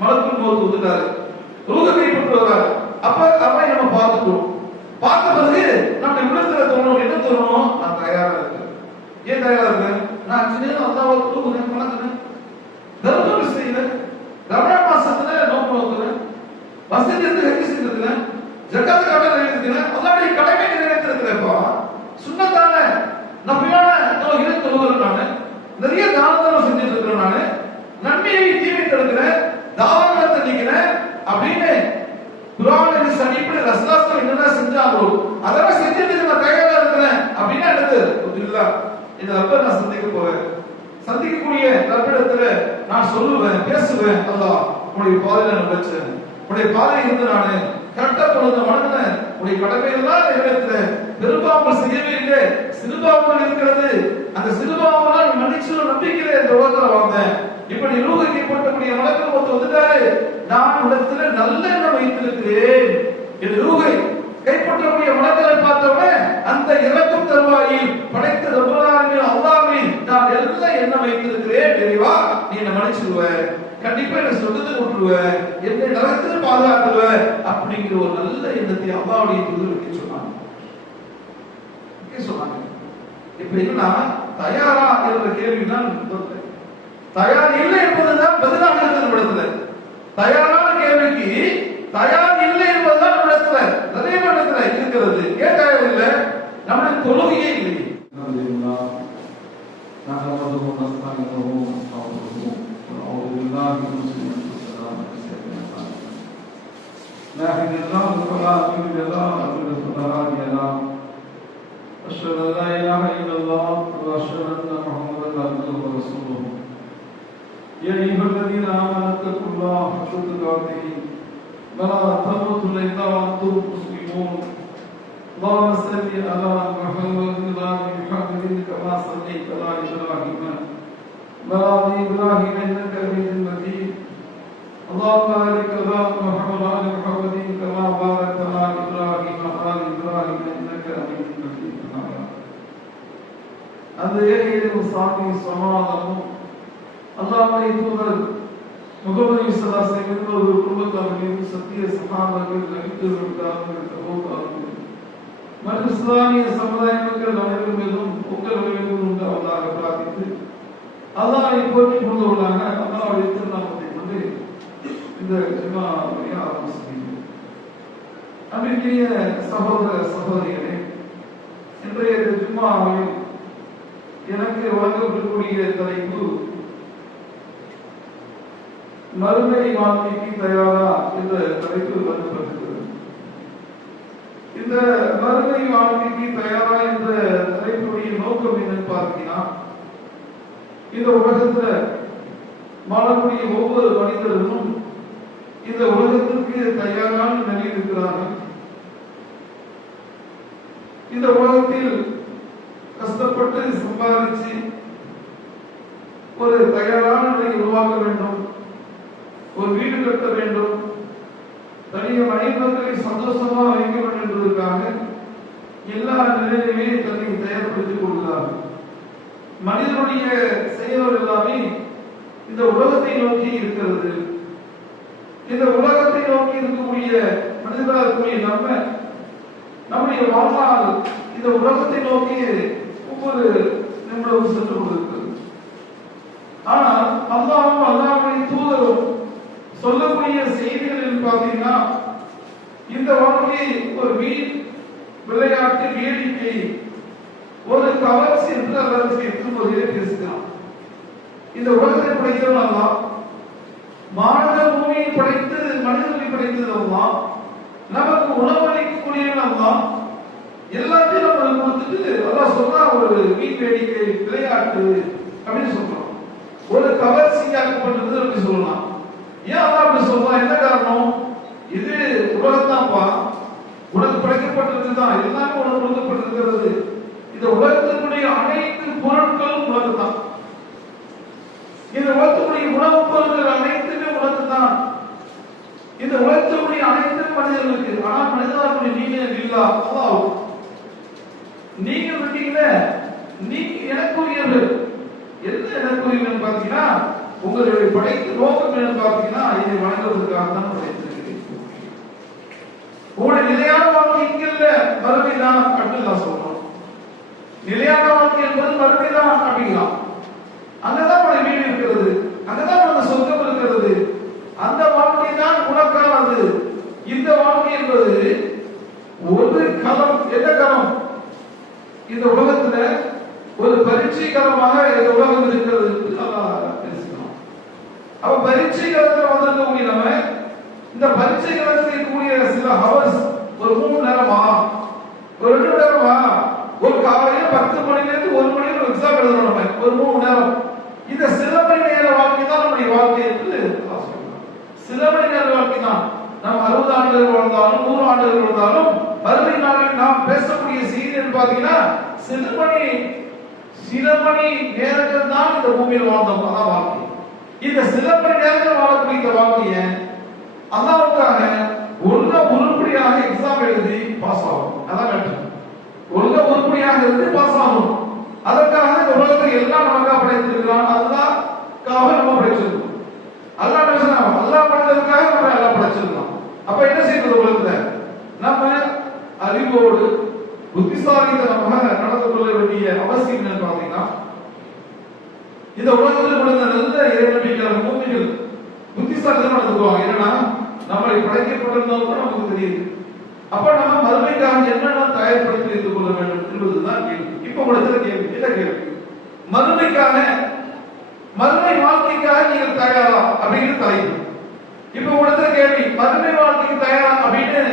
மலக்குள் மௌத் வந்துட்டாரு, ரூஹ கைப்பற்ற வர்றாரு. அப்ப அவரை நம்ம பார்த்துட்டோம். பார்த்த பிறகு நம்ம உள்ளத்துல தோணும், என்ன தோணும்? நான் தயாரா இருக்கேன். ஏன் தயாரா இருக்கேன்? நான் 5 நேரம் அல்லாஹ்வை தொழுகிறேன், வணங்குறேன், தர்மம் செய்யறேன், ரமலான் மாசத்துல நோன்பு நோக்குறேன், வசதி இருந்து ஹஜ் செஞ்சிருக்கிறேன், ஜகாத் கடமை நிறைவேற்றிருக்கிறேன், அல்லாஹ்வுடைய கடமை நிறைவேற்றிருக்கிறேன்ப்பா. சுன்னத்தான நபியான தொழுகிற தொழுகிறேன், நானு நிறைய தானதர்மம் செஞ்சுட்டு இருக்கிறேன், நானு நன்மையை தீமை தடுக்கிறேன், தாவகத்தை நீக்கிறேன் அப்படின்னு குர்ஆனின் சனிப்படி ரசூலுல்லாஹ் என்னென்ன செஞ்சாங்களோ அதெல்லாம் செஞ்சுட்டு நான் தயாரா இருக்கிறேன் அப்படின்னா என்னது? அல்ஹம்துலில்லாஹ், இந்த ரப்பை நான் சந்திக்க போறேன், சந்திக்கக்கூடிய ரப்பிடத்துல நான் சொல்லுவேன், பேசுவேன், அல்லாஹ் உன்னுடைய பாதையில நான் வச்சேன், உன்னுடைய பாதையில் இருந்து நான் கரெக்டா தொழுது வணங்கினேன், உன்னுடைய கடமையெல்லாம் நிறைவேற்றினேன், பெரும்பாவங்கள் செய்யவே இல்லை, சிறுபாவங்கள் இருக்கிறது, அந்த சிறுபாவங்களால் மன்னிச்சு நம்பிக்கையில இந்த உலகத்துல வாழ்ந்தேன். இப்படி ரூஹை கைப்பற்றக்கூடிய மலக்குள் மௌத் வந்துட்டாரு, நான் இடத்துல நல்ல எண்ணம் வைத்திருக்கிறேன். இந்த ரூஹை கைப்பற்றக்கூடிய மலக்களை பார்த்தவனே அந்த இறக்கும் தருவாயில் படைத்த ரப்பல் ஆலமீன் அல்லாஹ்வின் நான் நல்ல எண்ணம் வைத்திருக்கிறேன், இறைவா நீ என்ன மன்னிச்சிடுவ, கண்டிப்பா என்ன சொர்க்கத்துக்கு விட்டுருவ, என்னை நரகத்தில் பாதுகாத்துருவ அப்படிங்கிற ஒரு நல்ல எண்ணத்தை அல்லாஹ்வுடைய தூதர் சொன்னாங்க. இப்ப என்னன்னா தயாரா என்ற கேள்விதான் தயார் இல்லை என்பதுதான் பதிலாக இருக்கிற இடத்துல. தயாரான கேள்விக்கு தயார் இல்லை என்பதுதான் இடத்துல நிறைய இடத்துல இருக்கிறது. ஏன் தயார் இல்லை? நம்முடைய தொழுகையே இல்லை. أشهد أن لا إله إلا الله وأشهد أن محمدا عبده ورسوله يا أيها الذين آمنوا اتقوا الله حق تقاته ولا تموتن إلا وأنتم مسلمون اللهم صل على محمد وعلى محمد كما صليت على إبراهيم وعلى آل إبراهيم إنك حميد مجيد اللهم بارك على محمد وعلى محمد كما باركت على إبراهيم وعلى آل إبراهيم إنك حميد مجيد. அந்த ஏகையிலும் சாமி சமாதானமும் அல்லாஹ்வுடைய தூதர் முகமது ஸல்லல்லாஹு அலைஹி வஸல்லம் ஒரு குடும்பத்தார் மீது சத்திய சஹாபாக்கள் நபித்தோர்கள் தபூக்கார்கள் மற்ற இஸ்லாமிய சமுதாய மக்கள் அனைவரும் மீதும் உங்கள் மீதும் உண்டாவதாக பிரார்த்தித்து அல்லாஹ்வை போற்றி புகழ்வதாக அல்லாஹ்வுடைய திருநாமத்தை கொண்டு இந்த ஜும்ஆவை ஆரம்பிக்கிறோம். அன்பிற்குரிய சகோதர சகோதரிகளே, இன்றைய ஜும்ஆவில் எனக்கு வழங்கப்படக்கூடிய தலைப்பு மறுமை வாழ்க்கைக்கு தயாரா என்ற தலைப்பு வழங்கப்பட்டிருக்கிறது. இந்த மறுமை வாழ்க்கைக்கு தயாரா என்ற தலைப்புடைய நோக்கம் என்னன்னு பார்த்தீங்கன்னா, இந்த உலகத்துல வாழக்கூடிய ஒவ்வொரு மனிதர்களும் இந்த உலகத்திற்கு தயாரான நிலையில் இருக்கிறார்கள். இந்த உலகத்தில் கஷ்டப்பட்டு சம்பாதிச்சு ஒரு தயாரான நிலையை உருவாக்க வேண்டும், ஒரு வீடு கட்ட வேண்டும், தனிய மனிதர்களை சந்தோஷமா வைக்க வேண்டும் என்பதற்காக எல்லா நிலையிலுமே தன்னை தயார்படுத்திக் கொள்கிறார்கள். மனிதனுடைய செயல்கள் எல்லாமே இந்த உலகத்தை நோக்கி இருக்கிறது. இந்த உலகத்தை நோக்கி இருக்கக்கூடிய மனிதர்களாக இருக்கக்கூடிய நம்முடைய வாழ்நாள் இந்த உலகத்தை நோக்கி ஒவ்வொரு நிமிடமும் சென்று கொண்டிருக்கிறது. ஆனால் அல்லாஹ்வும் அல்லாஹ்வுடைய தூதரும் சொல்லக்கூடிய செய்திகளில் பார்த்தீங்கன்னா, இந்த வாழ்க்கை ஒரு விளையாட்டு வேடிக்கை, ஒரு கவர்ச்சி என்று அல்லாஹ் இருக்கும்போதே பேசுகிறான். இந்த உலகத்தை படைத்தவன் அல்லாஹ், மாநில பூமியை படைத்து மனிதர்களை படைத்தது அல்லாஹ், நமக்கு உணவளிக்கக்கூடியவன் அல்லாஹ், எல்லாத்தையும் நம்மளுக்கு கொடுத்துட்டு அல்லாஹ் சொல்றா ஒரு வேடிக்கை விளையாட்டு அப்படின்னு சொல்றான். ஒரு கவர்ச்சியாக்கப்பட்டது அப்படி சொல்லலாம். ஏன் அல்லாஹ் அப்படி சொல்றான்? என்ன காரணம்? இது உலகத்தான்ப்பா, உனக்கு படைக்கப்பட்டிருக்குதான், எல்லாமே உனக்கு கொடுக்கப்பட்டிருக்கிறது. இந்த உலகத்தினுடைய அனைத்து பொருட்களும் உலகத்தான். இந்த உலகத்தினுடைய உணவுப் பொருட்கள் அனைத்துமே உலகத்தான். இந்த உலகத்தினுடைய அனைத்து மனிதர்களுக்கு. ஆனால் மனிதர்களுடைய நீங்க இல்லா அல்லாஹ், நீங்க விட்டீங்க, நீங்க எனக்குரியவர்கள். என்ன எனக்குரியவர்கள் பார்த்தீங்கன்னா, உங்களுடைய படைத்த நோக்கம் என்னன்னு பார்த்தீங்கன்னா, இதை நிலையான வாழ்க்கை இங்க இல்ல, மறுமைதான் அப்படின்னு நான் சொல்றோம். நிலையான வாழ்க்கை என்பது மறுமைதான் அப்படிங்கலாம். அங்கதான் உடைய வீடு இருக்கிறது, அங்கதான் உனக்கு சொர்க்கம் இருக்கிறது. அந்த வாழ்க்கை தான் உனக்கானது. இந்த வாழ்க்கை என்பது ஒரு களம். என்ன களம்? இந்த உலகத்துல ஒரு பரீட்சை களமாக இந்த உலகம் இருக்கிறது. அப்ப பரீட்சை களத்துல வந்திருக்கக்கூடிய நம்ம இந்த பரீட்சை களத்தில் இருக்கக்கூடிய சில ஹவர்ஸ், ஒரு 3 நேரமா, ஒரு 2 நேரமா, ஒரு காலையில 10 மணில இருந்து 1 மணி ஒரு எக்ஸாம் எழுதணும் நம்ம, ஒரு 3 நேரம். இந்த சில மணி நேர வாழ்க்கை தான் நம்முடைய வாழ்க்கை என்று சொல்றோம். சில மணி நேர வாழ்க்கை தான். நம்ம 60 ஆண்டுகள் வாழ்ந்தாலும் 100 ஆண்டுகள் வாழ்ந்தாலும் மறுமை நாளில் நாம் பேசக்கூடிய செய்தி என்று பாத்தீங்கன்னா சில மணி நேரங்கள் தான் இந்த பூமியில் வாழ்ந்தோம். அதான் வாழ்க்கை. இந்த சில மணி நேரங்கள் வாழக்கூடிய இந்த வாழ்க்கையை அல்லாஹ்வுக்காக ஒழுங்கா உருப்படியாக எக்ஸாம் எழுதி பாஸ் ஆகும். அதான் கரெக்ட். ஒழுங்கா உருப்படியாக எழுதி பாஸ் ஆகும். அதற்காக இந்த உலகத்தை எல்லாம் நமக்காக படைத்திருக்கிறான். அதுதான் நம்ம படைச்சிருக்கோம். அல்லாஹ் பேசுறான், அல்லாஹ் படைத்ததுக்காக நம்ம எல்லாம் படைச்சிருக்கோம். அப்ப என்ன செய்யறது? உலகத்தை நம்ம அறிவோடு புத்திசாலித்தனமாக நடந்து கொள்ள வேண்டிய அவசியம் என்னன்னு பாத்தீங்கன்னா, இந்த உலகத்தில் கொடுத்த நல்ல இறைநம்பிக்கையாளர் மூமின்கள் புத்திசாலித்தனம் நடந்துக்குவாங்க. என்னன்னா, நம்மளை படைக்கப்பட்டிருந்தோம் நமக்கு தெரியுது. அப்ப நம்ம மறுமைக்காக என்னென்ன தயார்படுத்தி வைத்துக் கொள்ள வேண்டும் என்பதுதான் கேள்வி. இப்ப உங்களுக்கு கேள்வி, என்ன கேள்வி? மறுமைக்காக, மறுமை வாழ்க்கைக்காக நீங்கள் தயாரா அப்படின்னு தலைப்பு. இப்ப உங்களுக்கு கேள்வி, மறுமை வாழ்க்கைக்கு தயாரா அப்படின்னு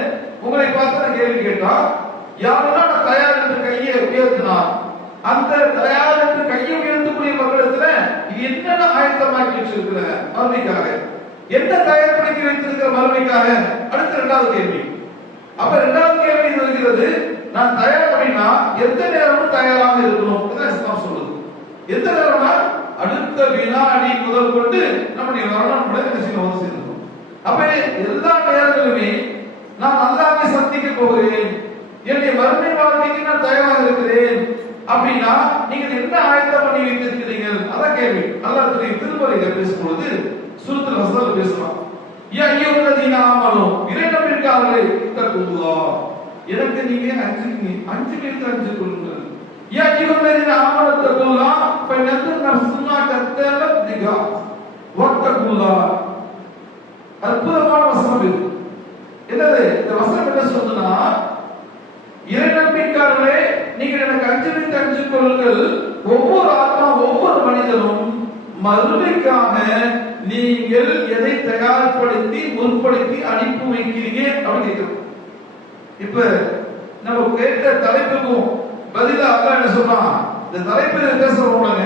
உங்களை பார்த்து கேள்வி கேட்டா, யாரெல்லாம் நான் தயார் என்று கையை உயர்த்தினார், அந்த தயார் என்று கையை உயர்த்தக்கூடிய மக்களிடத்துல என்னென்ன ஆயத்தமாக்கி வச்சிருக்கிற மறுமைக்காக, என்ன தயார்படுத்தி வைத்திருக்கிற மறுமைக்காக? அடுத்த 2வது கேள்வி. அப்ப 2வது கேள்வி வருகிறது, நான் தயார் அப்படின்னா எந்த நேரமும் தயாராக இருக்கணும். இஸ்லாம் சொல்லுது. எந்த நேரம்னா அடுத்த வினாடி முதல் கொண்டு நம்முடைய மரணம் கூட என்ன செய்யணும்? அப்ப எல்லா நேரங்களுமே நான் அல்லாஹ்வை சந்திக்க போகிறேன், என்னுடைய மறுமை வாழ்க்கைக்கு நான் தயாராக இருக்கிறேன் அப்படின்னா நீங்க என்ன ஆயத்தம் பண்ணி வைத்திருக்கிறீங்க? அதான் கேள்வி. அல்லாஹ் திருமறையில பேசும்போது சூரத்துல் ஹஸ்ர்ல பேசுறான், யா அய்யுஹல்லதீன ஆமனூ, இறை நம்பிக்கையாளர்களே, தக்குல்லாஹ், எனக்கு நீங்க அஞ்சு கொள்ளுங்கள். யா அய்யுஹல்லதீன ஆமனூ தக்குல்லாஹ் ஃபைனதுர் நஃப்ஸுமா கத்தலத் திகா வத்தக்குல்லாஹ். அற்புதமான வசனம் இது. என்னது இந்த வசனம்? என்ன சொல்லுதுன்னா, இறை நம்பிக்கையாளர்களே, நீங்கள் எனக்கு அஞ்சு கொள்ளுங்கள். ஒவ்வொரு ஆத்மா, ஒவ்வொரு மனிதனும் மறுமைக்காக நீங்கள் எதை தயார்படுத்தி முற்படுத்தி அனுப்பி வைக்கிறீங்க அப்படின்னு கேட்கிறோம். இப்ப நம்ம கேட்ட தலைப்புக்கும் பதிலா அல்லாஹ் என்ன சொல்றான்? இந்த தலைப்பில் பேசுறவங்க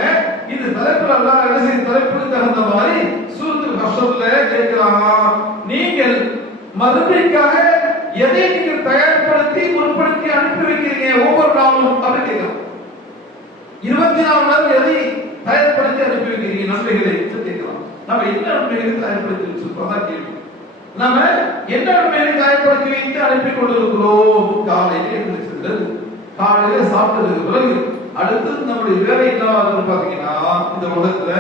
இந்த தலைப்பில் அல்லாஹ் என்ன செய்ய, தலைப்புக்கு தகுந்த மாதிரி சூரத்துல் ஹஷ்ர்ல கேட்கிறான், நீங்கள் மறுமைக்காக எதை நீங்கள் தயார்படுத்தி முற்படுத்தி அனுப்பி வைக்கிறீங்க ஒவ்வொரு நாளும் அப்படின்னு கேட்கிறோம். 24 நாள் எதை தயார்படுத்தி அனுப்பி வைக்கிறீங்க நன்மைகளை கேட்கலாம். நம்ம என்ன நன்மைகளை தயார்படுத்தி வச்சிருக்கோம்? அதான் கேள்வி. நம்ம என்ன நன்மைகளை தயார்படுத்தி வைத்து அனுப்பி கொண்டிருக்கிறோம்? காலையில எழுந்திருக்கிறது, காலையில சாப்பிட்டதுக்கு பிறகு அடுத்து நம்முடைய வேலை என்னவாக பாத்தீங்கன்னா, இந்த உலகத்துல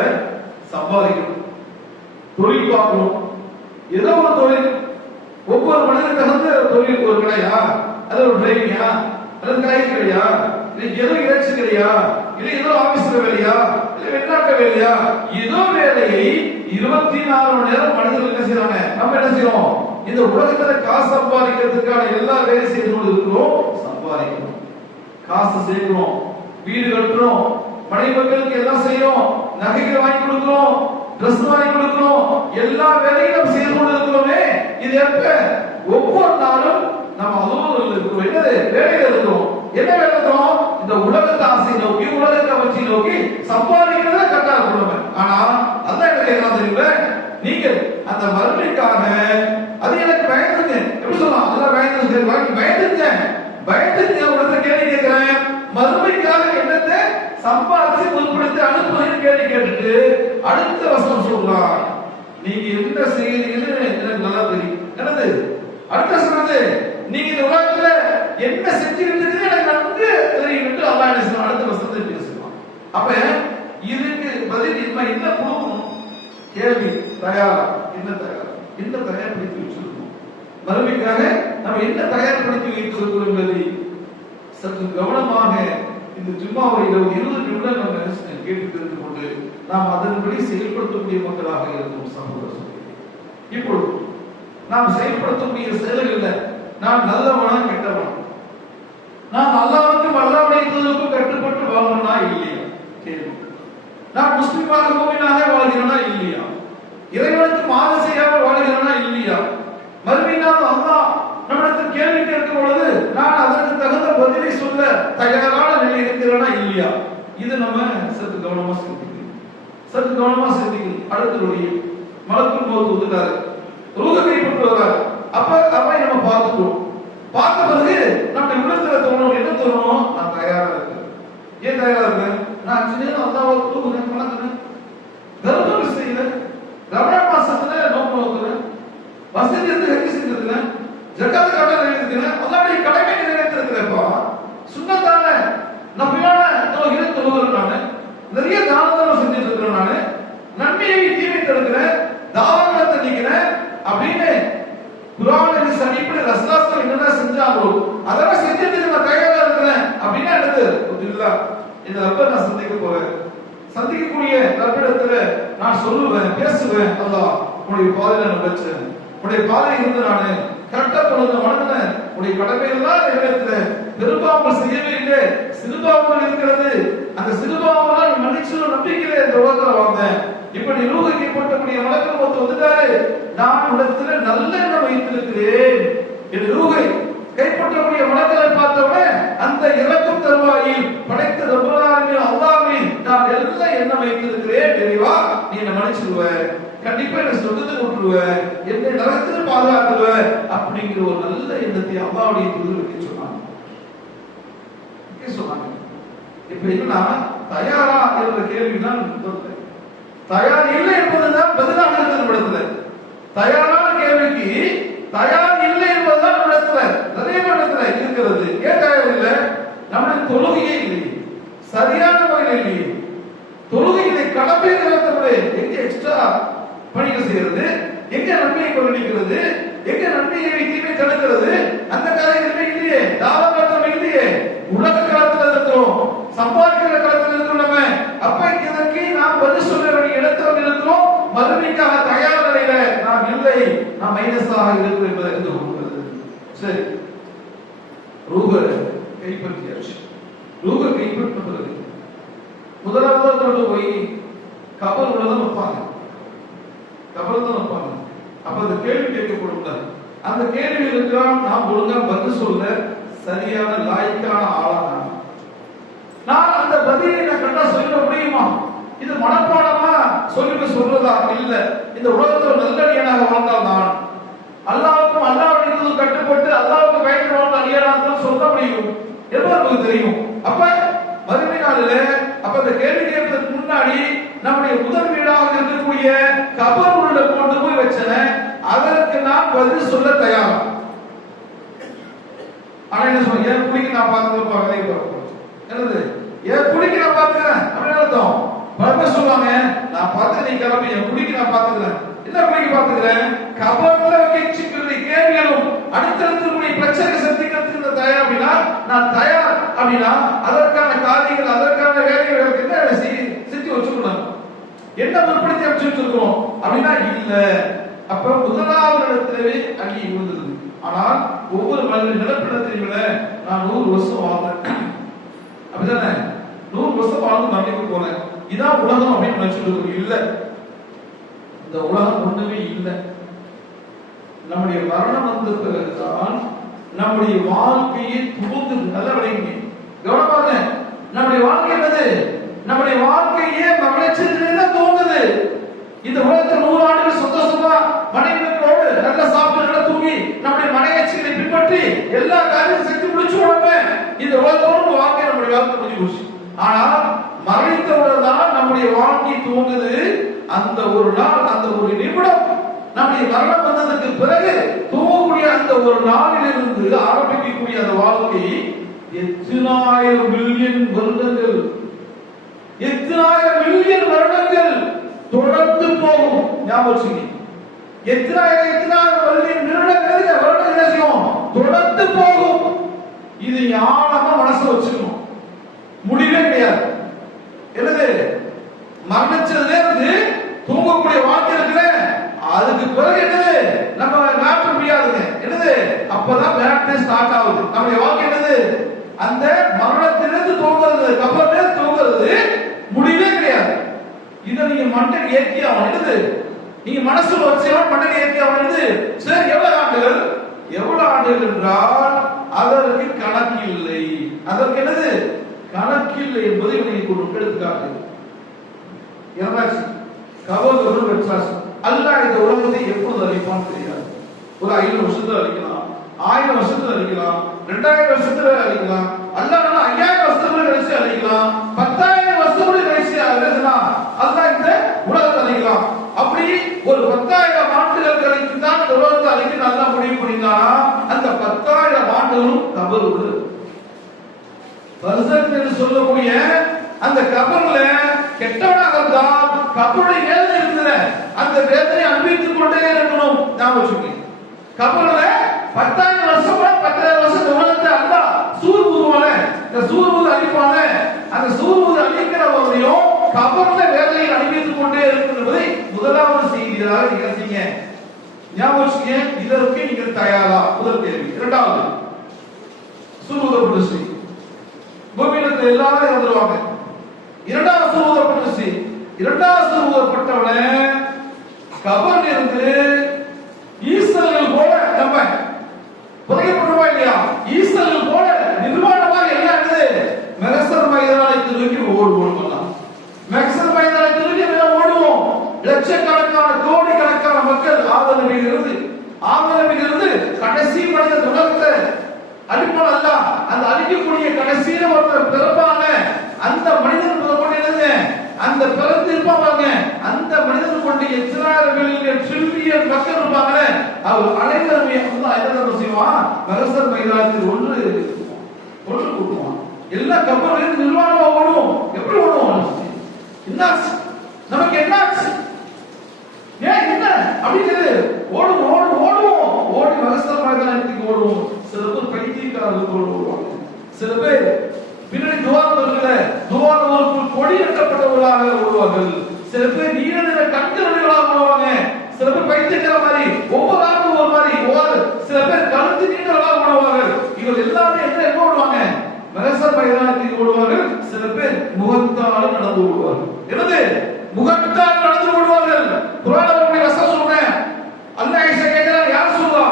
சம்பாதிக்கணும், தொழில் பார்க்கணும். ஏதோ ஒரு தொழில், ஒவ்வொரு மனிதனுக்கு தகுந்த தொழில். ஒரு கடையா, அது ஒரு டிரைவிங்கா, அது காய் கடையா, இல்ல ஏதோ இறைச்சி கடையா, இல்ல ஏதோ ஆபீஸ்ல வேலையா, இல்ல வெளிநாட்டு வேலையா, ஏதோ வேலையை 24 மணி நேரம் மனிதர்கள் என்ன செய்யறாங்க? நம்ம என்ன செய்யறோம்? இந்த உலகத்துல காசு சம்பாதிக்கிறதுக்கான எல்லா வேலையும் செய்து கொண்டு இருக்கிறோம். சம்பாதிக்கிறோம், காசு சேர்க்கிறோம், வீடு கட்டுறோம், மனைவி மக்களுக்கு எல்லாம் செய்யறோம், நகைகள் வாங்கி கொடுக்கிறோம், டிரஸ் வாங்கி கொடுக்கிறோம், எல்லா வேலையும் நம்ம செய்து கொண்டு இருக்கிறோமே. இது எப்ப? ஒவ்வொரு நாளும் நம்ம அலுவலகத்தில் இருக்கிறோம். என்னது? வேலையில இருக்கிறோம். என்ன வேலை இருக்கிறோம்? இந்த உலகத்தை ஆசை நோக்கி, உலகத்தை வச்சு நோக்கி சம்பாதிக்கிறத கரெக்டா இருக்கணும். ஆனா அதான் என்ன கேட்கலாம் தெரியுங்களா? நீங்க அந்த மறுமைக்காக அது எனக்கு பயந்துங்க, எப்படி சொல்லலாம்? அதெல்லாம் பயந்துங்க உலகத்தை கேள்வி கேட்கிறேன். மறுமைக்காக என்னத்தை சம்பாதிச்சு முற்படுத்தி அனுப்புறேன்னு கேள்வி கேட்டுட்டு அடுத்த வசனம் சொல்றான், நீங்க என்ன செய்யறீங்கன்னு எனக்கு நல்லா தெரியும். என்னது அடுத்த சொன்னது? நீங்க இந்த உலகத்துல என்ன செஞ்சுக்கிட்டு எனக்கு நன்கு தெரியும் என்று அல்லாஹ் என்ன சொல்றான்? அடுத்த வசனத்தை பேசுவான். அப்ப இதுக்கு பதில் என்ன கொடுக்கணும்? கேள்வி தயாரா, என்ன தயாரா, என்ன தயார்படுத்தி வச்சிருக்கணும்? மறுமைக்காக நம்ம என்ன தயார்படுத்தி வைத்திருக்கிறோம் என்பதை சற்று கவனமாக இந்த ஜும்மாவை 20 நிமிடம் நம்ம கேட்டு தெரிந்து கொண்டு நாம் அதன்படி செயல்படுத்தக்கூடிய மக்களாக இருக்கும் சகோதரர். இப்பொழுது நாம் செயல்படுத்தக்கூடிய செயல்களில் நான் நல்லவனா கெட்டவனா, நான் அல்லாஹ்வுக்கும் அல்லாஹ்வுடைய தூதருக்கும் கட்டுப்பட்டு வாழ்றேனா இல்லையா கேள்வி. நான் முஸ்லிமாக மூமினாக வாழ்கிறேனா இல்லையா, இறைவனுக்கு மாறு செய்யாமல் வாழ்கிறேனா இல்லையா, மறுமையினால் அல்லாஹ் நம்மிடத்தில் கேள்வி கேட்கும் பொழுது நான் அதற்கு தகுந்த பதிலை சொல்ல தயாரான நிலை இருக்கிறேனா இல்லையா, இது நம்ம சற்று கவனமா சிந்திக்கணும். அடுத்தபடி மலக்குள் மௌத் வந்துட்டாரு, ரூஹ கைப்பற்ற வர்றாரு. அப்ப அவரை நம்ம பார்த்துட்டோம். பார்த்த பிறகு நம்ம உள்ளத்துல தோணும், என்ன தோணும், நான் தயாரா இருக்கேன். ஏன் தயாரா இருக்கேன்? நான் 5 நேரம் அல்லாஹ்வை தொழுகிறேன், வணங்குறேன், தர்மம் செய்யறேன், ரமலான் மாசத்துல நோன்பு நோக்குறேன், வசதி இருந்து ஹஜ் செஞ்சிருக்கிறேன், ஜகாத் கட்டணம் எழுதிக்கிறேன், அல்லாஹ்வுடைய கடமை நிறைவேற்றிருக்கிறேன்ப்பா. சுன்னத்தான நபியான தொழுகிறேன், நானு நிறைய தான தர்மம் செஞ்சுட்டு இருக்கிறேன், நானு நன்மையை தீமை தடுக்கிறேன், தாவங்களை நிக்கிறேன் அப்படின்னு குர்ஆனின் சனிப்படி ரசூலுல்லாஹ் என்னென்ன செஞ்சாங்களோ அதெல்லாம் செஞ்சதுக்கு நான் தயாரா இருக்கிறேன் அப்படின்னா என்னது இல்ல. இந்த ரப்பை நான் சந்திக்கக்கூடிய ரப்பிடத்துல நான் சொல்லுவேன், பேசுவேன், அல்லாஹ் உன்னுடைய பாதையில நான் வச்சேன், உன்னுடைய பாதையில் இருந்து நான் கரெக்டா தொழுது வணங்கினேன், உன்னுடைய கடமையெல்லாம் நிறைவேற்றினேன், பெரும்பாவங்கள் செய்யவே இல்லை, சிறுபாவங்கள் இருக்கிறது, அந்த சிறுபாவங்கள் மன்னிச்சு நம்பிக்கையில இந்த உலகத்துல வாழ்ந்தேன். இப்படி ரூஹ கைப்பற்றக்கூடிய மலக்குள் மௌத் வந்துட்டாரு, நான் உலகத்துல நல்ல எண்ணம் வைத்திருக்கிறேன் என்று ரூஹை கைப்பற்றக்கூடிய மலக்களை பார்த்தோமே அந்த இறக்கும் தருவாயில் படைத்த ரப்பல் ஆலமீன் அல்லாஹ்வின் நான் நல்ல எண்ணம் வைத்திருக்கிறேன், தெரியவா நீ என்ன மன்னிச்சிடுவ, கண்டிப்பா என்ன சொர்க்கத்துக்கு விட்டுருவ, என்னை நரகத்துல பாதுகாத்துடுவ அப்படிங்கிற ஒரு நல்ல எண்ணத்தை அல்லாஹ்வுடைய தூதருக்கு சொன்னாங்க. இப்ப என்னன்னா தயாரா என்ற கேள்விதான் தயார் இல்லை என்பதுதான் பதிலாக இருக்கிற இடத்துல. தயாரான கேள்விக்கு தயார் இல்லை என்பதுதான் இடத்துல நிறைய இடத்துல இருக்கிறது. ஏன் தயார் இல்லை? நம்முடைய தொழுகையே இல்லை, சரியான முறையில் இல்லையே. தொழுகையிலே கடமை நிறைவேற்றப்பட எங்க எக்ஸ்ட்ரா பணிகள் செய்யறது, எங்க நன்மையை கொண்டிருக்கிறது, எங்க நன்மையை தீமை தடுக்கிறது, அந்த கதைகள் இல்லையே. தாவரம் இல்லையே. உலக காலத்துல இருக்கிறோம், சம்பாதிக்கிற காலத்துல இருக்கிறோம். நம்ம அப்ப இதற்கு நாம் பதில் சொல்ல வேண்டிய இடத்துல இருக்கிறோம். மறுமைக்காக தயார் நிலையில நாம் இல்லை, நாம் மைனஸாக இருக்கிறோம் என்பதை அறிந்து கொள்கிறது. சரி, ரூஹ கைப்பற்றியாச்சு. ரூஹ கைப்பற்ற பிறகு முதலாவது கொண்டு போய் கபர் உள்ளதான் வைப்பாங்க. கபர் தான் வைப்பாங்க. அப்ப அந்த கேள்வி கேட்கப்படும். அந்த கேள்விகளுக்கு நாம் ஒழுங்கா பதில் சொல்ல சரியான லாய்க்கான ஆளான நான் அந்த பதிலை நான் கண்டா சொல்ல முடியுமா? இது மனப்பாடமா சொல்லி சொல்றதா இல்ல. இந்த உலகத்துல நல்லடியனாக வாழ்ந்தால் நான் அல்லாஹ்வுக்கும் அல்லாஹ்வுடைய கட்டுப்பட்டு அல்லாஹ்வுக்கு பயந்து வாழ்ந்த அடியானாக சொல்ல முடியும் என்பது தெரியும். அப்ப மறுமை நாளில அப்ப இந்த கேள்வி கேட்பதற்கு முன்னாடி நம்முடைய முதல் வீடாக இருக்கக்கூடிய கபர் உள்ள கொண்டு போய் வச்சன, அதற்கு நான் பதில் சொல்ல தயாரா. ஆனா என்ன சொல்ல, என் குடிக்கு நான் பார்த்துக்கிறேன், வேலைக்கு பார்க்கிறேன், என்னது என் குடிக்கு நான் பார்த்துக்கிறேன் அப்படின்னு அர்த்தம். பல பேர் சொல்லுவாங்க, நான் பார்த்து நீ கிளம்பி, என் குடிக்கு நான் பார்த்துக்கிறேன். என்ன குடிக்கு பார்த்துக்கிறேன்? கபர்ல கேட்கிற கேள்விகளும் அடுத்தடுத்து பிரச்சனை சந்திக்கிறதுக்கு தயார் அப்படின்னா நான் தயார் அப்படின்னா அதற்கான காரியங்கள் அதற்கான வேலைகளுக்கு என்ன செஞ்சு வச்சுக்கணும், என்ன முற்படுத்தி அமைச்சு வச்சிருக்கிறோம் அப்படின்னா இல்ல. அப்ப முதலாவது இடத்திலே அடி விழுந்தது. ஆனால் ஒவ்வொரு மனிதன் நிலப்பிடத்தையும் விட நான் 100 வருஷம் வாழ்ந்தேன் அப்படிதானே, 100 வருஷம் வாழ்ந்து மன்னிப்பு போனேன், இதான் உலகம் அப்படின்னு நினைச்சிட்டு இருக்கோம். இல்ல, இந்த உலகம் ஒண்ணுமே இல்லை. நம்முடைய மரணம் வந்த பிறகுதான் நம்முடைய வாழ்க்கையை துவங்குது. நல்ல விளைங்க கவனமாக, நம்முடைய வாழ்க்கை என்னது? நம்முடைய வாழ்க்கையே மகிழ்ச்சியில தோங்குது. இந்த உலகத்தில் 100 ஆண்டுகள் சந்தோஷமா மனைவியோடு நல்ல சாப்பிட்டு நல்லா தூங்கி நம்முடைய மனையச்சிகளை பின்பற்றி எல்லா காரியத்தையும் செஞ்சு முடிச்சு விடுவேன். இந்த உலகத்தோடு வாழ்க்கை நம்முடைய வாழ்க்கை முடிஞ்சு போச்சு. ஆனால் மறைத்தவுடன் தான் நம்முடைய வாழ்க்கை தூங்குது. அந்த ஒரு நாள், அந்த ஒரு நிமிடம் நம்முடைய மரணம் வந்ததற்கு பிறகு தூங்கக்கூடிய அந்த ஒரு நாளிலிருந்து ஆரம்பிக்கக்கூடிய அந்த வாழ்க்கை எத்தனாயிரம் மில்லியன் வருடங்கள், எத்தனாயிரம் மில்லியன் வருடங்கள் தொடர்ந்து போகும். ஞாபகம், எத்தனாயிரம் தொடர்ந்து போகும். இது ஆழமா மனசுல வச்சுக்கணும். முடிவே கிடையாது. என்னது மரணிச்சதுல இருந்து தூங்கக்கூடிய வாழ்க்கை இருக்குல்ல, அதுக்கு பிறகு என்னது நம்ம மாற்ற முடியாதுங்க. என்னது அப்பதான் மேட்ரே ஸ்டார்ட் ஆகுது. நம்முடைய வாழ்க்கை என்னது அந்த மரணத்திலிருந்து தூங்குறது, கப்பலே தூங்குறது முடிவே கிடையாது. இதை நீங்க மண்டை ஏற்றி ஆகணும். என்னது நீங்க மனசுல வச்சவன் மண்டை ஏற்றி ஆகணும். சரி, எவ்வளவு ஆண்டுகள்? எவ்வளவு ஆண்டுகள் என்றால் அதற்கு கணக்கு இல்லை. அதற்கு என்னது கணக்கு இல்லை என்பதை உங்களுக்கு ஒரு எடுத்துக்காட்டு. கபோதரும் விசுவாசம். அல்லாஹ் இந்த உலகத்தை எப்பொழுது அழிப்பான்னு தெரியாது. ஒரு 500 வருஷத்துல அழிக்கலாம், 1000 வருஷத்துல அழிக்கலாம், 2000 வருஷத்துல அழிக்கலாம், அல்லாஹ் 5000 வருஷத்துல கழிச்சு அழிக்கலாம், 10000 வருஷத்துல கழிச்சு அழிக்கலாம். அல்லாஹ் இந்த உலகத்தை அழிக்கலாம். அப்படி ஒரு 10000 ஆண்டுகள் கழித்து தான் இந்த உலகத்தை அழிக்க நல்லா முடிவு பண்ணிட்டானா அந்த 10000 ஆண்டுகளும் கபருடு பர்சக் என்று சொல்லக்கூடிய அந்த கபர்ல கெட்டவனாக இருந்தால் கபருடைய வேதனை இருக்குது. அந்த வேதனை அனுபவித்துக் கொண்டே இருக்கணும். ஞாபகம் வச்சுக்கோங்க. கபர்ல 10000 வருஷம் 10000 வருஷம் உலகத்தை அல்ல சூர் ஊதுவான, இந்த சூர் ஊது அழிப்பான, அந்த சூர் ஊது அழிக்கிறவரையும் கபர்ல வேதனையை அனுபவித்துக் கொண்டே இருக்கும் என்பதை முதலாவது செய்தியாக நீங்க செய்யுங்க. ஞாபகம் வச்சுக்கோங்க. இதற்கு நீங்கள் தயாரா? முதல் கேள்வி. இரண்டாவது, சூர் ஊதப்பட்ட செய்தி பூமியில எல்லாரும் இறந்துருவாங்க. இரண்டாவது சூர் ஊதப்பட்ட செய்தி. இரண்டாவது சூர் ஊதப்பட்டவன கபர்ல இருந்து ஈஸ்வரர்கள் போல நம்ம புதைக்கப்பட்டுமா இல்லையா? ஈஸ்வரர்கள் போல நிர்வாணமாக எல்லாம் இருக்குது. மெகசர் மைதானத்தை நோக்கி ஓடுவோம். மெகசர் மைதானத்தை நோக்கி ஓடுவோம். லட்சக்கணக்கான கோடிக்கணக்கான மக்கள் ஆதரவிலிருந்து கடைசி மனித உலகத்தை அழிப்பான் அல்ல. அந்த அழிக்கக்கூடிய கடைசியில ஒருத்தர் பிறப்பாங்க. அந்த மனிதன் கொண்டு அந்த பிறந்து இருப்பாங்க. அந்த மனிதன் கொண்டு ட்ரில்லியன் மக்கள் இருப்பாங்க. அவர் அனைவருமே என்ன செய்வான்? மெகசர் மைதானத்தில் ஒன்று கூட்டுவான். எல்லா கப்பலும் நிர்வாணமா ஓடும். எப்படி ஓடுவோம்? என்னாச்சு நமக்கு? என்னாச்சு? ஏன் என்ன அப்படிங்கிறது? ஓடி மெகசர் மைதானத்துக்கு ஓடுவோம். சில பேர் பைத்தியக்காரர்கள் ஓடுவாங்க. சில பேர் பின்னாடி துவாரத்திற்குள் கொடி கட்டப்பட்டவர்களாக ஓடுவார்கள். சில பேர் நீல நிற கண்களாக ஓடுவாங்க. சில பேர் பைத்தியக்கார மாதிரி ஒவ்வொரு ஆளும் ஒரு மாதிரி ஓடு. சில பேர் கழுத்து நீண்டவர்களாக ஓடுவார்கள். இவர்கள் எல்லாரும் எங்க ஓடுவாங்க? மெகசர் மைதானத்துக்கு ஓடுவார்கள். சில பேர் முகத்தால் நடந்து ஓடுவார்கள். என்னது முகத்தால் நடந்து ஓடுவார்கள்? குர்ஆனுடைய வசனம் சொல்றேன். அல்லாஹ் ஈசா கேக்குறார், யார் சொல்றா?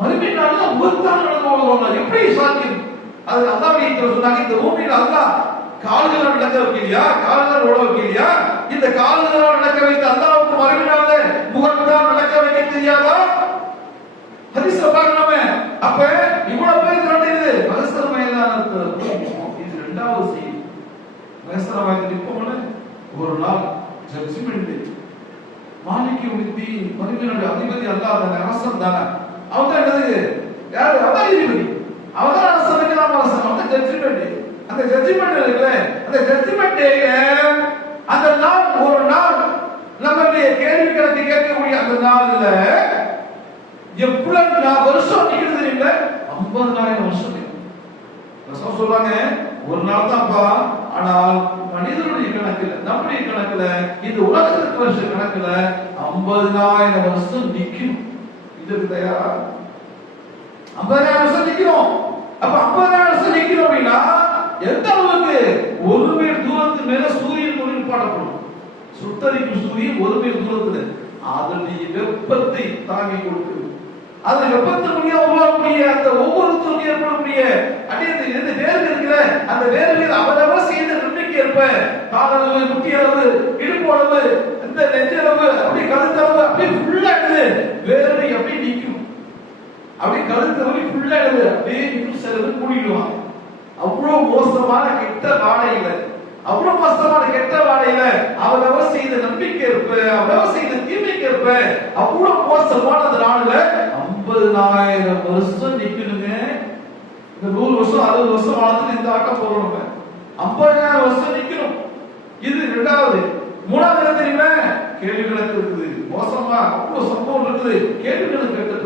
மறுமை நாள்ல முகத்தால் நடந்து ஓடுவாங்க. எப்படி சாத்தியம்? அது அல்லாஹ்வே சொன்னாங்க. இந்த பூமியில அல்லாஹ் கால்களால் நடக்க வைக்கலையா? கால்களால் ஓட வைக்கலையா? இந்த கால்களால் நடக்க வைத்த அல்லாஹ்வுக்கு மறுமை நாள்ல முகத்தால் நடக்க வைக்க தெரியாதா? ஹதீஸ்ல பார்க்கணும். அப்ப இவ்வளவு பேர் திரண்டிருது மெகசர் மைதானத்துல. இது இரண்டாவது செய்தி. மெகசர் மைதானத்துக்கு போன ஒரு நாள் ஜட்ஜ்மென்ட். மாலிக் யௌமித்தீன், மறுமையினுடைய அதிபதி அல்லாஹ் தானே, அரசன் தானே. அவன் தான் என்னது? யாரு? அவன் அதிபதி. அவன் தான் அரசனுக்கு நாம அரசன். அவன் ஜட்ஜ்மென்ட். அந்த ஜட்ஜ்மென்ட் இருக்குல்ல, அந்த ஜட்ஜ்மென்ட் அந்த நாள் ஒரு நாள் நம்மளுடைய கேள்வி கணக்கு கேட்கக்கூடிய அந்த நாள்ல எவ்வளவு வருஷம் நிகழ்ந்து இல்ல? 50000 வருஷம். சொல்றாங்க ஒரு நாள் தான்ப்பா. ஆனால் மனிதனுடைய கணக்குல, நம்முடைய கணக்குல, இந்த உலகத்திற்கு வருஷ கணக்குல 50000 வருஷம் நிக்கும். இதுக்கு தயாரா? 50000 வருஷம் நிக்கிறோம். அப்ப 50000 வருஷம் நிக்கிறோம் அப்படின்னா எந்த அளவுக்கு? ஒரு மைல் தூரத்து மேல சூரியன் ஒளிப்பாடப்படும். சுட்டரிக்கும் சூரியன் ஒரு மைல் தூரத்துல அதனுடைய வெப்பத்தை தாங்கி கொடுக்குது. அந்த வெப்பத்தை உருவாக்கக்கூடிய அந்த ஒவ்வொருத்தரும் ஏற்படக்கூடிய அடியது வேறு இருக்கிற அந்த வேறுகள் அவரவர் செய்த நம்பிக்கை ஏற்ப காலளவு, முட்டி அளவு, இடுப்பு அளவு, இந்த நெஞ்சளவு, அப்படி கழுத்தளவு, அப்படி ஃபுல்லா இருக்குது. வேறு எப்படி நிற்கும்? அப்படி கழுத்தளவு ஃபுல்லா இருக்குது. அப்படியே இன்னும் சிலது கூடிடுவாங்க. அவ்வளவு மோசமான கெட்ட வாடையில, அவ்வளவு மோசமான கெட்ட வாடையில அவரவர் செய்த நம்பிக்கை ஏற்ப, அவரவர் செய்த தீமைக்கு ஏற்ப அவ்வளவு மோசமான நாள்ல 50000 வருஷம் நிக்கணுங்க. இந்த 100 வருஷம் 60 வருஷம் வாழ்ந்து இந்த ஆட்டம் போறோம். 50000 வருஷம் நிக்கணும். இது இரண்டாவது. மூணாவது என்ன தெரியுமா? கேள்வி கணக்கு இருக்குது. மோசமா அவ்வளவு சம்பவம் இருக்குது. கேள்வி கணக்கு கேட்டு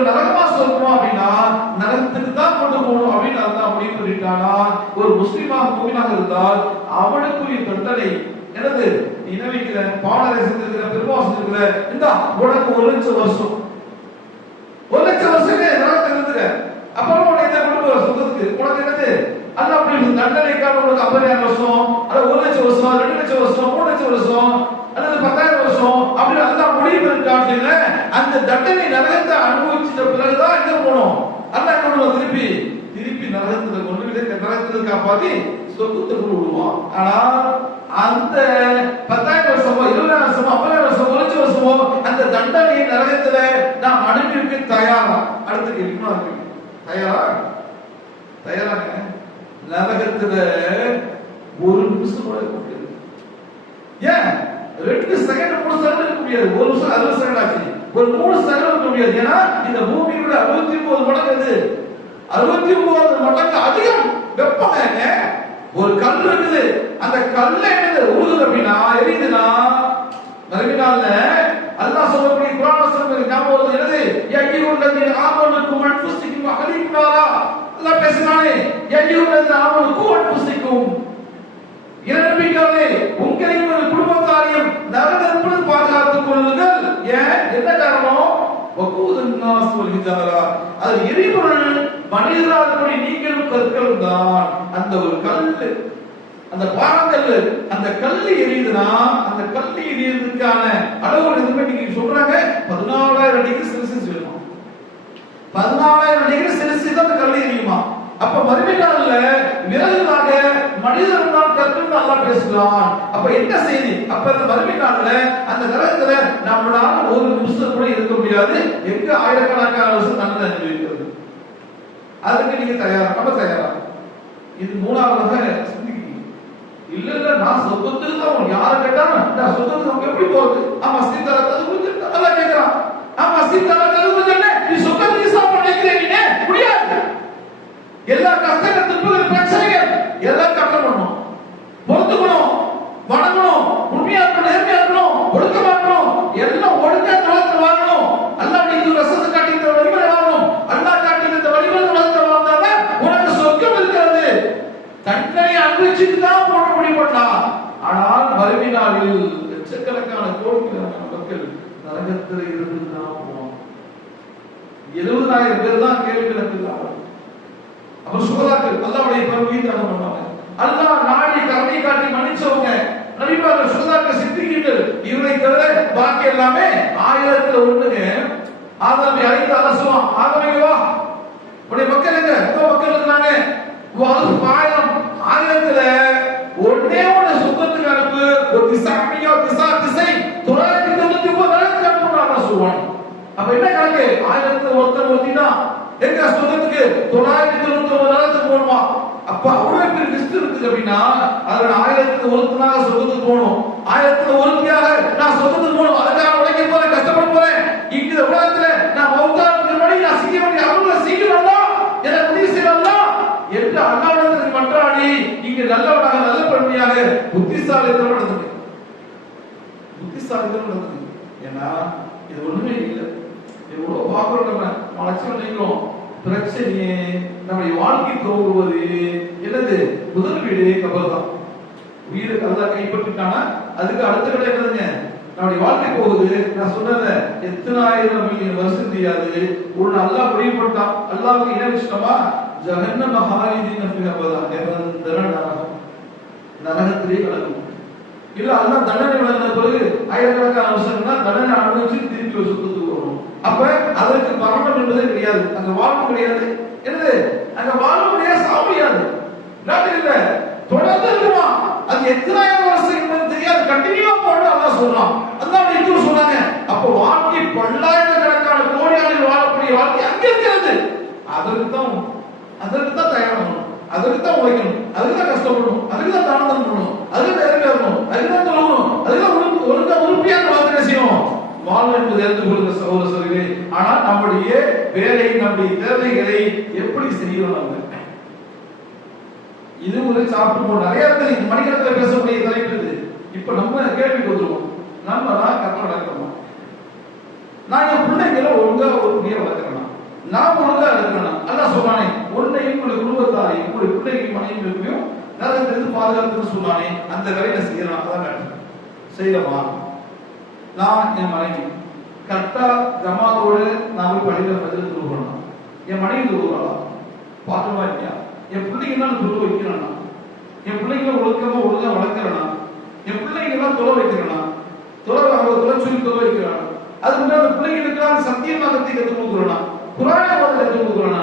இவர் நரகமா சொல்லணும் அப்படின்னா நரகத்துக்கு தான் கொண்டு போகணும் அப்படின்னு அல்லாஹ் முடிவு பண்ணிட்டானா, ஒரு முஸ்லிமாக மூமினாக இருந்தால் அவனுக்குரிய தண்டனை என்னது? நினைவிக்கிற பாடலை செஞ்சிருக்கிற பெருமாள் செஞ்சிருக்கிற இந்த உனக்கு 1,00,000 வருஷம் 1,00,000 வருஷம் நரகத்தில் இருந்துக்க, அப்புறம் உன்னை இதை கொண்டு போற சொந்தத்துக்கு உனக்கு என்னது? அல்ல அப்படி தண்டனைக்காக உனக்கு 50,000 வருஷம் அல்லது 1,00,000 வருஷம் 2,00,000 வருஷம் 3,00,000 வருஷம் அல்லது 10,000 வருஷம் அப்படி அல்ல முடிவு இருக்காட்டுல அந்த தண்டனை நரகத்தை அனுபவிச்சிட்ட பிறகுதான் எங்க போகணும்? அல்ல என்ன திருப்பி திருப்பி நரகத்துல கொண்டு நரகத்துல காப்பாத்தி சொத்துக்கு விடுவான். ஆனா அந்த 10,000 வருஷமோ 20,000 வருஷமோ 50,000 வருஷமோ 1,00,000 வருஷமோ அந்த தண்டனையை நரகத்துல நாம் அனுப்பியிருக்க தயாரா? அடுத்த கேள்வி தயாரா? தயாராங்க? நரகத்துல ஒரு நிமிஷம் கூட இருக்க முடியாது. ஏன் 2 செகண்ட் 3 செகண்ட் இருக்க முடியாது. ஒரு நிமிஷம் 60 செகண்ட் ஆச்சு, ஒரு 3 செகண்ட் இருக்க முடியாது. ஏன்னா இந்த பூமியோட 69 மடங்கு அது 69 மடங்கு அதிகம் வெப்பங்க. ஒரு கல் இருக்குது, அந்த கல்ல என்னது உருகுது அப்படின்னா எரியுதுன்னா மறுநாள்ல அல்லாஹ் சொல்லக்கூடிய குர்ஆன் வசனம் ஞாபகம் வருது. என்னது? யய்யுல்லதீன ஆமனுக்கும் அன்ஃபுஸிக்கும் வஅஹ்லீக்கும் நாரா. அல்லாஹ் பேசுறானே யய்யுல்லதீன ஆமனுக்கும் அன்ஃபுஸிக்கும், இறைநம்பிக்கையாளர்களே உங்களையும் உங்கள் குடும்பத்தாரையும் நரகத்திலிருந்து பாதுகாத்துக் கொள்ளுங்கள். ஏன்? என்ன காரணம்? வகூதுன் நாஸ் வல் ஹிஜாரா, அது எரிபொருள் மனிதரால் கூடி நீங்களும் கற்களும் தான். அந்த ஒரு கல்லு, அந்த பாறாங்கல்லு, அந்த கல்லு எரியுதுன்னா அந்த கல்லு எரியுறதுக்கான அளவு எதுவுமே நீங்க சொல்றாங்க 14,000 டிகிரி செல்சியஸ் வேணும். 14,000 டிகிரி செல்சியஸ் தான் அந்த கல்லு எரியுமா? அப்ப மறுமையில விரலாக மனிதன் தான் கற்கள் அல்லாஹ் பேசுகிறான். அப்ப என்ன செய்தி? அப்ப அந்த மறுமையில அந்த நரகத்துல நம்மளால ஒரு நிமிஷம் கூட இருக்க முடியாது. எங்க ஆயிரக்கணக்கான வருஷம் தண்டனை அனுபவிக்கிறது. அதுக்கு நீங்க தயாரா? நம்ம தயாரா? இது மூணாவதாக சிந்திக்க. இல்ல நான் சொத்துக்கு தான் யார கேட்டாலும் நான் சொத்துக்கு நமக்கு எப்படி போறது? ஆமா சீதாரா அது குறித்து அல்லாஹ் கேக்குறான். ஆமா சீதாரா அது குறித்து நீ சொத்துக்கு சாப்பிட நினைக்கிறீங்க முடியாது. எல்லா கஷ்டங்கள் துன்பங்கள் பிரச்சனைகள் எல்லாம் கட்ட பண்ணணும், பொறுத்துக்கணும், வணங்கணும், உண்மையா இருக்கணும், நேர்மையா இருக்கணும், ஒழுக்கமா இருக்கணும், எல்லாம் ஒழுங்கா உலகத்தில் வாழணும். அல்லாஹ் நீங்க ரசத்தை காட்டி இந்த வழிமுறை வாழணும். அல்லாஹ் காட்டி இந்த வழிமுறை உலகத்தில் வாழ்ந்தாதான் உனக்கு சொர்க்கம் இருக்கிறது. தண்டனை அனுபவிச்சுட்டு தான் போட முடியும்டா. ஆனால் மறுமை நாளில் லட்சக்கணக்கான கோடிக்கணக்கான மக்கள் நரகத்தில் இருந்து தான் போவாங்க. 70,000 பேர் தான் கேள்வி கணக்கில். அவர் சுகதாக்கள் அல்லாஹ்வுடைய பரமீது அனுபவம். அல்லாஹ் நாடி கருணை காட்டி மன்னிச்சவங்க நபிமார்கள் சுகதாக்கள் சித்திகீர்கள். இவரை தவிர பாக்கி எல்லாமே 1000த்துல ஒண்ணுங்க. ஆதாமை அழைத்து அல்லாஹ் சொல்லுவான், ஆதாமே வா, உடைய மக்கள் எங்க? மக்கள் இருக்கிறாங்க 1000த்துல ஒன்னே ஒண்ணு சுத்தத்துக்கு அனுப்பு. ஒரு திசாமியோ திசை 999 நரகத்துக்கு அனுப்புறாங்க சொல்லுவாங்க. அப்ப என்ன கணக்கு? 1000த்துல ஒருத்தர் ஒருத்தினா எங்க சொந்தத்துக்கு 999 நரகத்துக்கு போகணுமா? அப்ப அவ்வளவு பெரிய லிஸ்ட் இருக்குது அப்படின்னா அதுல 1000த்துல ஒருத்தனாக சொந்தத்துக்கு போகணும், 1000த்துல ஒருத்தியாக நான் சொந்தத்துக்கு போகணும். அதுக்காக உழைக்க போறேன், கஷ்டப்பட போறேன். இங்க உலகத்துல நான் மௌத்தாவுக்கு முன்னாடி நான் செய்ய வேண்டிய அருளை சீக்கிரம் தான் எனக்கு உதவி செய்யலாம் என்று அல்லாஹ்விடத்தில் மன்றாடி இங்க நல்லவனாக நல்ல பன்மையாக புத்திசாலித்தனம் நடந்தது. புத்திசாலித்தனம் நடந்தது. ஏன்னா இது ஒண்ணுமே இல்லை. எவ்வளவு பாக்குறோம் நம்ம மனசுல நினைக்கிறோம். பிரச்சனையே நம்முடைய வாழ்க்கை தோன்றுவது என்னது? முதல் வீடு கபர் தான். வீடு அல்லாஹ் கைப்பற்றிட்டானா அதுக்கு அடுத்த விட என்னதுங்க? நம்முடைய வாழ்க்கை போகுது. நான் சொன்னத எத்தனை ஆயிரம் மில்லியன் வருஷம் தெரியாது. ஒரு அல்லாஹ் முடிவுபட்டான், அல்லாஹ்வுக்கு இணை வச்சிட்டோமா ஜஹன்னம ஹாலிதீன ஃபீஹா அபதா, நிரந்தர நரகம், நரகத்திலே கிடக்கும். இல்ல அல்லாஹ் தண்டனை வழங்கின பிறகு ஆயிரக்கணக்கான வருஷம்னா தண்டனை அனுபவிச்சு திருப்பி சுத்தத்துக்கு வரும். அப்ப அதற்கு மரணம் என்பதே கிடையாது, அங்க வாழ்வு கிடையாது. என்னது? அங்க வாழ்வு கிடையாது, சாவு கிடையாது. இல்ல தொடர்ந்து இருக்குமா? அது எத்தனாயிரம் வருஷம் என்பது தெரியாது, கண்டினியூவா போட்டு அல்லாஹ் சொல்றான். அல்லாஹ் இன்னும் சொன்னாங்க. அப்ப வாழ்க்கை பல்லாயிரக்கணக்கான கோடியாளில் வாழக்கூடிய வாழ்க்கை அங்க இருக்கிறது. அதற்கு தான் தயாராகணும், அதற்கு தான் உழைக்கணும், அதுக்கு தான் கஷ்டப்படணும், அதுக்கு தான் தானம் பண்ணணும், அதுக்கு தான் இறங்க வரணும், அதுக்கு தான் தொழணும், அதுக்கு தான் ஒழுங்கா உறுப்பியான வாழ்க்கை செய்யணும். வாழ்வு என்பது இறந்து கொள்கிற சகோதரர்களே. ஆனால் நம்முடைய வேலை, நம்முடைய தேவைகளை எப்படி செய்யணும்? நம்ம இது ஒரு சாப்பிட்டு போன நிறைய மணிக்கணக்கில் பேசக்கூடிய தலைப்பு இது. இப்ப நம்ம கேள்விக்கு வந்துருவோம், நம்ம தான் கற்பனை நடக்கணும். நான் என் பிள்ளைங்களை ஒழுங்கா ஒரு வளர்க்கிறேன். நாம் ஒழுங்கா இருக்கணும். அல்லாஹ் சொல்றானே, உன்னையும் உங்களுடைய குடும்பத்தாரையும் உங்களுடைய பிள்ளைகளையும் மனைவிகளையும் நரகத்திலிருந்து பாதுகாத்துன்னு சொன்னானே, அந்த வேலையை செய்யலாம். அதான் கேட்டேன், செய்யலாமா? நான் என் மனைவி கரெக்டா ஜமாத்தோடு நான் போய் பள்ளியில பதில் துருவணும், என் மனைவி துருவலாம் பார்க்கணுமா இல்லையா? என் பிள்ளைங்க எல்லாம் துருவ வைக்கிறேன்னா, என் பிள்ளைங்களை ஒழுங்கா வளர்க்கிறேன்னா, என் பிள்ளைங்க எல்லாம் தொலை வைக்கிறேன்னா, சொல்லி தொலை வைக்கிறானா, அதுக்கு முன்னாடி அந்த பிள்ளைங்களுக்கு சத்தியமாகத்தை கற்றுக் கொடுக்குறோனா, குரானை கற்றுக் கொடுக்குறோனா,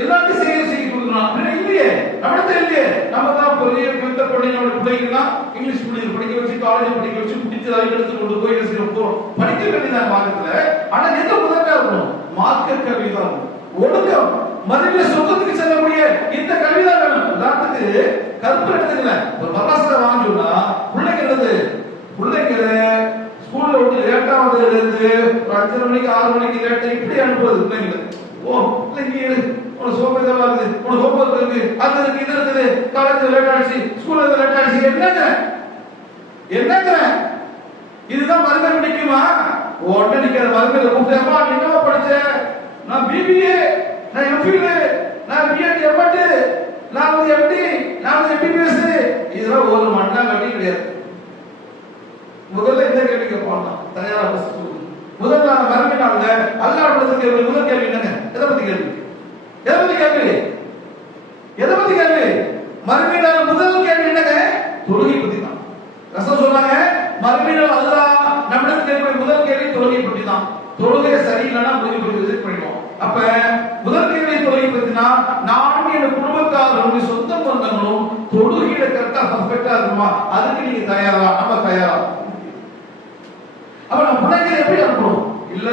எல்லாத்தையும் செய்ய கொடுக்குறோம் இல்லையே? நம்மளுக்கு இல்லையே. நம்ம தான் பெரிய ஃபில்டர் பண்ணி நம்ம பிள்ளைங்கலாம் இங்கிலீஷ் மீடியம் படிக்க வச்சு, காலேஜ் படிக்க வச்சு, முடிச்சதாக எடுத்து கொண்டு போய் போறோம். படிக்க வேண்டியதான் மார்க்கத்துல. ஆனா எந்த முதல்ல இருக்கணும்? மார்க்க கல்வி தான், ஒழுக்கம், மறுபடிய சொர்க்கத்துக்கு செல்லக்கூடிய இந்த கல்வி தான் வேணும். உதாரணத்துக்கு கருப்பு எடுத்துக்கல, ஒரு மராசரை வாங்க சொன்னா பிள்ளைங்க ஸ்கூல்ல விட்டு லேட்டா வந்ததுலேருந்து 5:30 மணிக்கு 6 மணிக்கு லேட்டா இப்படி அனுப்புறது பிள்ளைங்க. ஓ பிள்ளைங்க உனக்கு சோம்பேறியா இருக்குது, உனக்கு ஹோம்வொர்க் இருக்கு, அது இருக்கு, இது இருக்குது, காலேஜ் லேட் ஆயிடுச்சு, ஸ்கூல்ல லேட் ஆயிடுச்சு, என்னங்க இதுதான் மருமை பிடிக்குமா? உடனே நிக்கிற மருமையில கூப்பிட்டேமா, என்னவா படிச்ச? நான் பிபிஏ, நான் எம்ஃபில், நான் பிஎட் எம்எட், நான் வந்து எம்டி, நான் வந்து எம்பிபிஎஸ். இதெல்லாம் ஒரு மண்ணா கட்டி கிடையாது. முதல்ல இந்த கேள்வி கேட்பாங்க தயாரா முதல்ல மறுமை நாள்ல அல்லாஹ் முதல் கேள்வி என்னங்க? எதை பத்தி கேள்வி? மறுமை நாள் முதல் கேள்வி என்னங்க? தொழுகை பத்தி தான். ரசூல் சொன்னாங்க, மறுமை நாள் அல்லாஹ் நம்மளுக்கு கேட்கிற முதல் கேள்வி தொழுகை பத்தி தான். தொழுகை சரியில்லைன்னா முடிவு பண்ணி ரிஜெக்ட் பண்ணிடுவோம். அப்ப முதல் கேள்வி தொழுகை பத்தினா, நான் என் குடும்பத்தார்களுடைய சொந்த பந்தங்களும் தொழுகையில கரெக்டா பர்ஃபெக்டா இருக்குமா? அதுக்கு நீங்க தயாரா? நம்ம தயாரா? அப்ப நம்ம பிள்ளைங்க எப்படி அனுப்பணும்? இல்ல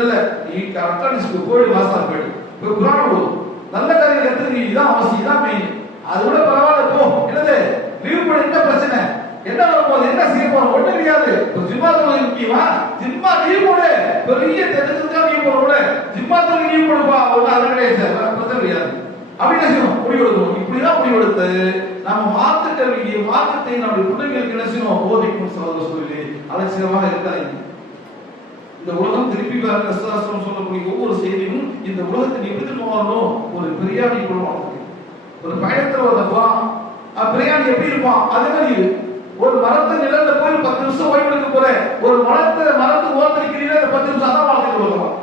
நீ கரெக்டா போய் மாசம் போய் குரான் ஓடும், நல்ல காரியம் கத்துக்கு, இதான் அவசியம், இதான் மெயின். அது கூட பரவாயில்ல, போ. என்னது லீவ் பண்ண என்ன பிரச்சனை? என்ன வரும்போது என்ன செய்ய போறோம்? ஒண்ணு தெரியாது. ஜிம்மா தொழில் முக்கியமா? ஜிம்மா லீவ் போடு, பெரிய தெரிஞ்சுதான் லீவ் போட, ஜிம்மா தொழில் லீவ் போடுப்பா, ஒண்ணு அது கிடையாது, பிரச்சனை கிடையாது. அப்படி என்ன செய்யணும்? முடிவெடுக்கணும். இப்படிதான் முடிவெடுத்து நம்ம மார்க்க கல்வியை, மார்க்கத்தை நம்முடைய பிள்ளைங்களுக்கு என்ன செய்யணும்? போதிக்கும் சகோதர சொல்லி அலட்சியமாக இருக்காங்க. இந்த உலகம் திருப்பி சொல்லக்கூடிய ஒவ்வொரு செய்தியும் இந்த உலகத்தை எப்படி போகணும்? ஒரு பிரியாணி கொள்வாங்க. ஒரு பயணத்துல வந்தப்பா பிரியாணி எப்படி இருப்பான்? அதே மாதிரி ஒரு மரத்து நிழல்ல போய் 10 நிமிஷம் ஓய்வு எடுக்க போற, ஒரு மரத்து ஓர்த்திருக்கிறீங்க, 10 நிமிஷம் அதான் வாழ்க்கை வருவான்.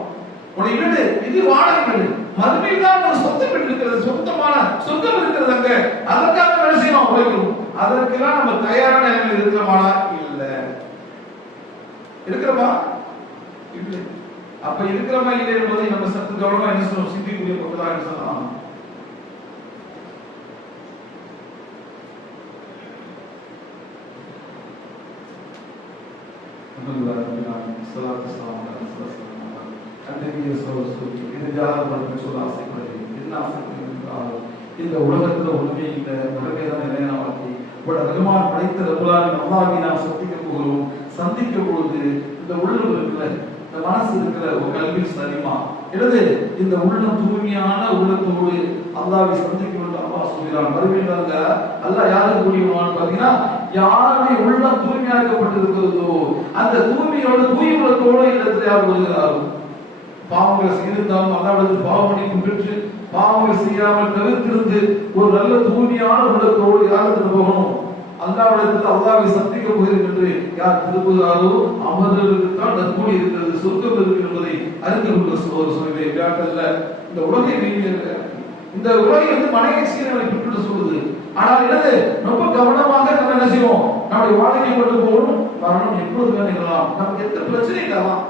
உடைய வீடு இது வாடகை வீடு, மறுமையில் தான் ஒரு சொந்த வீடு இருக்கிறது, சொந்தமான சொந்தம் இருக்கிறது. அங்க அதற்காக வேலை செய்யணும், உழைக்கணும். அதற்கெல்லாம் நம்ம தயாரான நிலைமையில் இருக்கிறோமானா? இல்ல. இருக்கிறோமா? இல்லை. அப்ப இருக்கிறோமா இல்லை என்பதை நம்ம சற்று கவனமா என்ன சொல்லணும்? சிந்திக்கக்கூடிய மக்களாக சொல்லலாம். இந்த உலகத்துல ஒண்ணுமே இல்லை, உலகைதான் நிலையான வாழ்க்கை. ரஹ்மான் படைத்த ரபுல்லாஹ் அல்லாஹ்வை நாம் சந்திக்க போகிறோம். சந்திக்கும் பொழுது இந்த உள்ளம் இருக்கிற, இந்த மனசு இருக்கிற ஒரு கல்வி சரிமா எழுது, இந்த உள்ளம் தூய்மையான உள்ளத்தோடு அல்லாஹ்வை சந்திக்க வேண்டும். அல்லாஹ் சொல்கிறான், மறுமையில அல்லாஹ் யாருக்கு கூடியவனான்னு பாத்தீங்கன்னா, யாருடைய உள்ளம் தூய்மையாக்கப்பட்டிருக்கிறதோ அந்த தூய்மையோடு தூய் உள்ளத்தோடு இடத்துல யார் வருகிறாரோ, பாவங்களை செய்திருந்தாலும் அல்லாஹ்விடத்தில் பாவ மன்னிப்பு பெற்று பாவங்கள் செய்யாமல் தவிர்த்திருந்து ஒரு நல்ல தூய்மையான உள்ளத்தோடு யாருக்கு போகணும்? அல்லாஹ்விடத்தில் அல்லாஹ்வை சந்திக்க போகிறேன் என்று யார் திருப்புகிறாரோ அவர்களுக்கு தான் நற்கூலி இருக்கிறது, சொர்க்கம் இருக்கு என்பதை அறிந்து கொள்ள சொல்லுவே. விளையாட்டல்ல, இந்த உலகை இந்த உலகை மனைவி சீரனை பெற்று சொல்லுது. ஆனால் என்னது ரொம்ப கவனமாக நம்ம என்ன செய்வோம்? நம்முடைய வாழ்க்கை கொண்டு போகணும். மரணம் எப்போது நிகழலாம், நமக்கு எந்த பிரச்சனை இல்லாமல்